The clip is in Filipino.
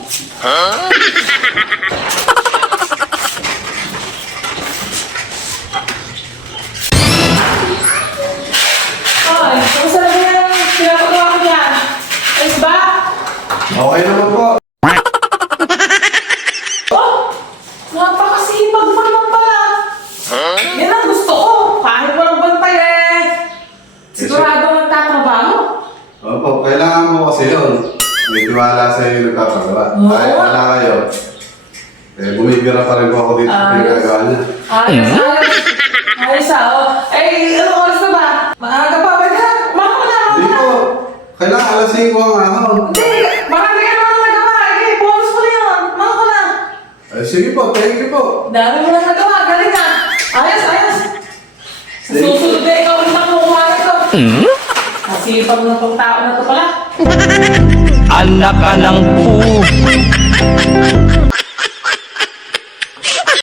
Ay, kung saan na yung pinapagawa ko yan? Ayos ba? Okay naman po. Oh! Napakasipag pa naman pala. Yan ang gusto ko. Kahit walang bantay sigurado nagtatrabaho. Opo, kailangan mo kasi yun. May tiwala sa iyo yung nagpapagawa. Kahit wala kayo. Bumibira pa rin po ako dito sa pinagagawa niya. Ayos. Ayos oh. Ano oras na ba? Maaga pa ba na? Hindi po. Kailangan alas 5 ang ahon. Hindi, marami ka naman nagawa. Bonus mo na yun. Maka na. Sige po, thank you po. Dami mo na nagawa. Galing na. Ayos. Sa susunod na ikaw ulit ang kukuha nito. Nasipag na itong tao na ito pala. Anak ka ng